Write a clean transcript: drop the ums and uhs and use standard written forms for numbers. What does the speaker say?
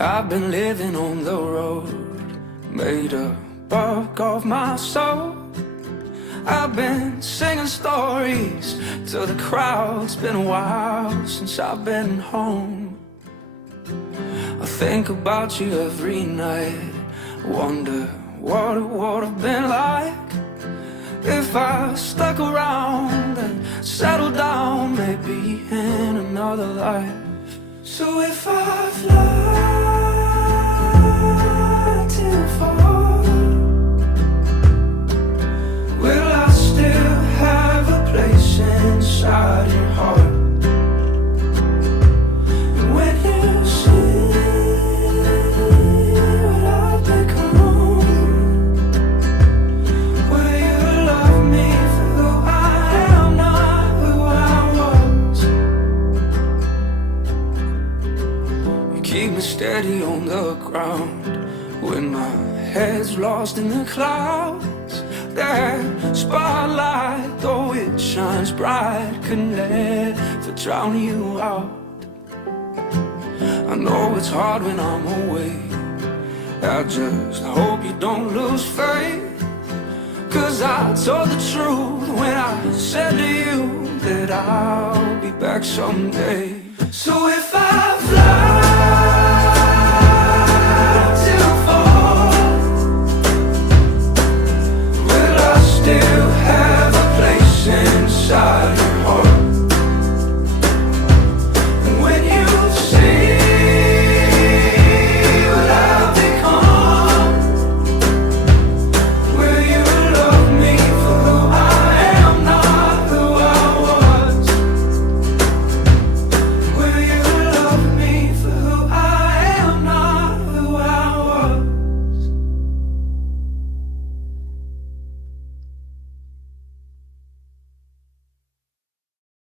I've been living on the road, made a buck of my soul. I've been singing stories to the crowd. It's been a while since I've been home. I think about you every night, wonder what it would have been like if I stuck around and settled down, maybe in another life. So if I fly too far, will I still have a place inside your heart? And when you see what I've become, will you love me for who I am, not who I was? You keep me steady on the ground when my head's lost in the clouds. That spotlight, though it shines bright, could never drown you out. I know it's hard when I'm away, I just hope you don't lose faith. Cause I told the truth when I said to you that I'll be back someday. So if I fly